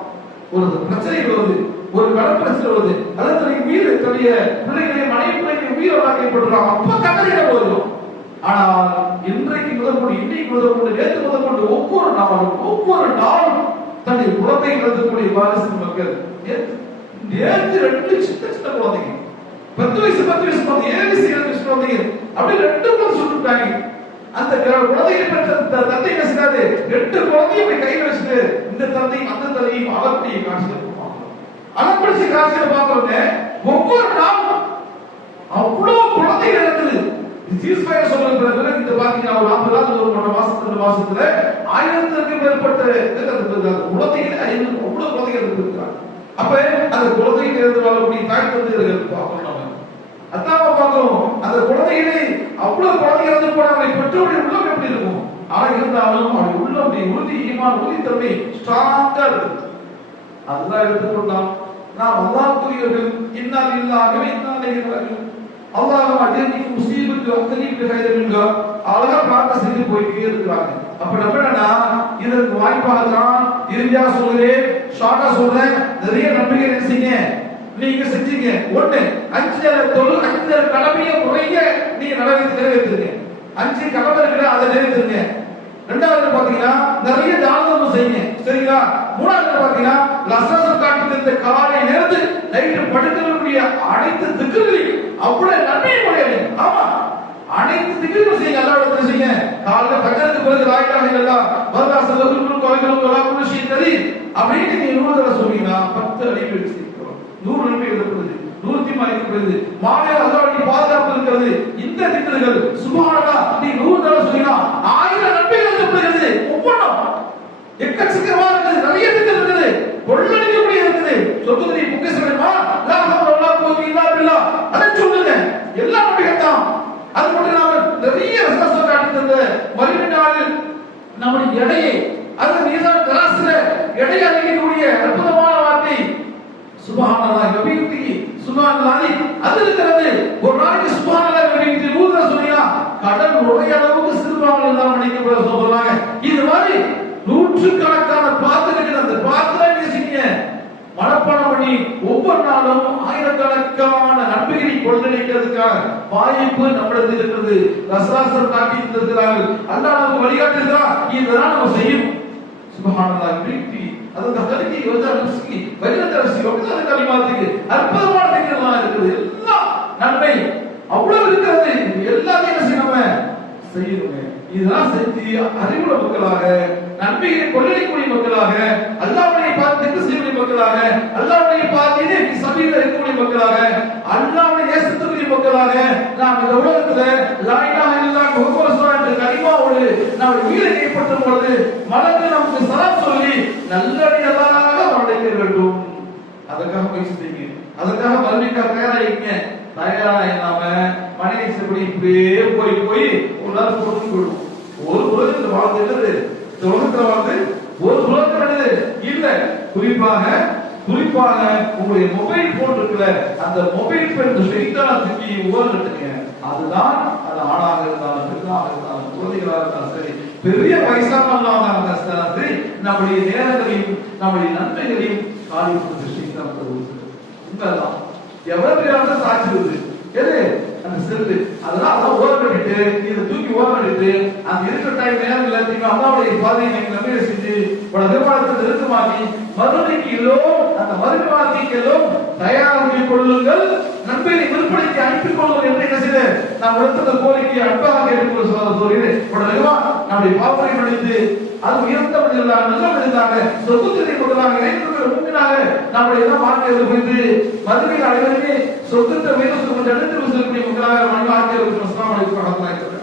ஒரு பிரச்சனை வருது, ஒரு கடன் பிரச்சனை வருது, அல்லது வீடு தன்னுடைய பிள்ளைகளை மனைவி பிள்ளைகளை உயிர் வழங்கப்பட்டுறாங்க, அப்ப கவலையிட போதும். ஆனால் இன்றைக்கு முதற்கொண்டு, இன்னைக்கு முதற்கொண்டு, நேற்று முதற்கொண்டு ஒவ்வொரு நாளும் தன்னுடைய குழந்தை இழக்கக்கூடிய வாரிசு மக்கள். நேற்று 2 சின்ன குழந்தைங்க, 10 வயசு 7 வயசு குழந்தைங்க, அப்படி 2 குழந்தை சுட்டுட்டாங்க. அந்த குழந்தையை பெற்ற தந்தை என்ன செய்யாது? 2 குழந்தையும் கையில் வச்சுட்டு இந்த தந்தை அந்த தந்தையும் அலப்படியை காட்சியில் அலப்படிச்சு காட்சியில் பார்க்கறத ஒவ்வொரு நாளும் அவ்வளவு குழந்தைகள் இருக்குது. சீஸ்ஃபயர் சொல்றது இந்த பாத்தீங்கன்னா ஒரு 40 நாள் ஒரு 1 மாசத்துல 1000க்கும் மேற்பட்ட குழந்தைகள், 500 அவ்வளவு குழந்தைகள் இருக்கிறாங்க. அப்ப அந்த குழந்தையை இருந்து வாழக்கூடிய தாய் தந்தையர்கள் பார்க்கணும். நம்ம அதான் பார்க்கிறோம். அந்த குழந்தைகளை அவ்வளவு குழந்தைகள் இருந்து போன அவரை பெற்றோருடைய உள்ளம் எப்படி இருக்கும்? ஆனா இருந்தாலும் அவருடைய உள்ளம் உறுதி, ஈமான், உறுதித்தன்மை ஸ்ட்ராங்கா இருக்கு. அதுதான் எடுத்துக்கொண்டான். நாம் அல்லாஹ்வுக்குரியவர்கள், இன்னா லில்லாஹி வ இன்னா இலைஹி ராஜிஊன். அல்லாஹ் அஜர்னி முஸீபத்து அக்ரிபு கைரமின்க அழகா பிரார்த்தனை செஞ்சு போயிட்டே இருக்கிறாங்க. அப்ப நம்ம என்னன்னா, இதற்கு வாய்ப்பாக தான் இறுதியா சொல்றேன், ஷார்ட்டா சொல்றேன், நிறைய நம்பிக்கை நினைச்சீங்க, நீங்க செஞ்சீங்க. ஒண்ணு, 5 நேர தொழு, 5 நேர கடமையை முறைய நீங்க நிறைவேற்றுங்க. 5 கடமை இருக்குல்ல, அதை நிறைவேற்றுங்க. ரெண்டாவது பாத்தீங்கன்னா நிறைய தானம் செய்யுங்க, சரிங்களா? மூணாவது பாத்தீங்கன்னா லசரசம் காட்டுகின்ற காலை நேரத்து நைட்டு படுக்கக்கூடிய அனைத்து திக்குகளையும் அவ்வளவு நன்மை உடையது. ஆமா, அனைத்து திக்குகளும் செய்யுங்க. அல்லாஹ்வுடைய செய்யுங்க. காலையில ஃபஜ்ருக்கு பிறகு லா இலாஹ இல்லல்லாஹ் வல்லாஹ் ஸல்லல்லாஹு அலைஹி வஸல்லம் கதி அப்படின்னு நீங்க 100 தடவை சொன்னீங்கன்னா 10 அடி வெற்றி செய்யணும். 100 நன்மை எழுதப்படுது, 100 மறைக்கப்படுது. மாலையில அல்லாஹ்வுடைய பாதுகாப்பு இருக்கிறது. இந்த திக்குகள் சுப்ஹானல்லாஹ் நீ 100 தடவை சொன்னீங்கன்னா 1000 நன்மை எழுதப்படுகிறது. ஒவ்வொன்றும் எக்கச்சக்கமா இருக்குது, நிறைய திக்குகள் இருக்குது, கொள்ளடிக்கக்கூடிய இருக்குது. சொத்துக்களை புக்கை சொல்லணுமா? லா ஹவ்ல வலா குவத்த இல்லா பில்லாஹ் அதை சொல்லுங்க. எல்லாம் நம்பிக்கை தான். அது மட்டும் இல்லாம நிறைய ரசம் காட்டி தந்த மறுநாள் நம்முடைய எடையை, அது மீதான் தராசுல எடையை அளிக்கக்கூடிய அற்புதமான வார்த்தை சுப்ஹானல்லாஹ் நபியுத்தி சுப்ஹானல்லாஹ். அது இருக்கிறது. ஒரு நாளைக்கு சுப்ஹானல்லாஹ் நபியுத்தி 100 சொன்னீங்கன்னா கடல் நுழைய அளவுக்கு சிறுபான்மை எல்லாம் நினைக்கப்படுற சொல்றாங்க. இது மாதிரி நூற்றுக்கணக்கான பாத்திரங்கள், அந்த பாத்திரம் நீங்க மனப்பாடம் பண்ணி ஒவ்வொரு நாளும் ஆயிரக்கணக்கான நன்மைகளை கொள்ளடிக்கிறதுக்கான வாய்ப்பு நம்மிடத்தில் இருக்கிறது. ரசராசர் காட்டி இருக்கிறார்கள், அல்லாஹ் நமக்கு வழிகாட்டி இருக்கிறார். இதெல்லாம் நம்ம செய்யணும். சுப்ஹானல்லாஹ் பிரீத்தி அதுக்கு கல்வி யோஜாசி வைரதரசி ஒவ்வொரு கலிமாத்துக்கு அற்புதமான திக்ருலாம் இருக்குது. எல்லாம் நன்மை அவ்வளவு இருக்கிறது. எல்லாத்தையும் என்ன செய்யணும்? செய்யணும். இதெல்லாம் செஞ்சு அறிவுள்ள மக்களாக, நன்மையை கொள்ளடிக்கூடிய மக்களாக, அல்லாஹ்வை பார்த்து திக்ர் செய்யக்கூடிய மக்களாக, அல்லாஹ்வை பார்த்து இதை சபையில இருக்கக்கூடிய மக்களாக, அல்லாஹ்வை நேசிக்கக்கூடிய மக்களாக நாம் இந்த உலகத்துல லா இலாஹ இல்லல்லாஹ் முஹம்மது ரசூலுல்லாஹ் என்ற கலிமாவோடு நாம் உயிரை கைப்பற்றும் பொழுது மலக்கு நமக்கு சலாம் சொல்லி நல்லடியாராக வாழ்க்க வேண்டும். அதற்காக முயற்சி செய்யுங்க. அதற்காக மறுமைக்காக தயாராகிங்க. தயாராயினாம மனைவி செப்படி இப்படியே போய் ஒரு நாள் போட்டு போயிடும். ஒரு உலகத்தில் வாழ்ந்துட்டு உலகத்தில் வாழ்ந்து ஒரு உலகத்தில் இல்ல. குறிப்பாக உங்களுடைய மொபைல் போன் இருக்குல்ல, அந்த மொபைல் போன் செய்தானத்துக்கு உபகரிட்டுங்க. அதுதான் அது ஆணாக இருந்தாலும் பெண்ணாக இருந்தாலும் குழந்தைகளாக இருந்தாலும் சரி, பெரிய வயசானவங்களாக இருந்தாலும் சரி, நம்முடைய நேரங்களையும் நம்முடைய நன்மைகளையும் காலிப்படுத்த செய்தான் உண்மைதான். எவ்வளவு சாட்சி வருது எது? அந்த செல்லு. அதெல்லாம் ஓரங்கட்டிட்டு இதை தூக்கி ஓரங்கட்டிட்டு அந்த இருக்கிற டைம் நேரங்கள் எல்லாத்தையும் அல்லாவுடைய பாதையை நீங்க நம்பிக்கை செஞ்சு உங்களோட நிர்வாகத்தை நிறுத்தமாக்கி மறுமைக்கு அந்த மறுவாழ்க்கைக்கு தயாராகி கொள்ளுங்கள். நண்பரை விற்பனைக்கு அனுப்பிக் கொள்ளுங்கள் என்று என்ன செய்து நாம் எடுத்த கோரிக்கையை அன்பாக கேட்டுக்கொள்ள சொல்கிறேன். நம்முடைய பாவனை நடித்து அது உயர்ந்த மனிதர்களாக, நல்ல மனிதர்களாக, சொத்துக்களை கொண்டதாக, இணைந்திருக்கிற முன்னாக நம்முடைய எல்லாம் வாழ்க்கையை குறித்து மதுரையில் அனைவருமே சொத்துக்களை உயர்ந்து கொண்டு எடுத்து செல்லக்கூடிய மக்களாக மனித வாழ்க்கையை இருக்கிற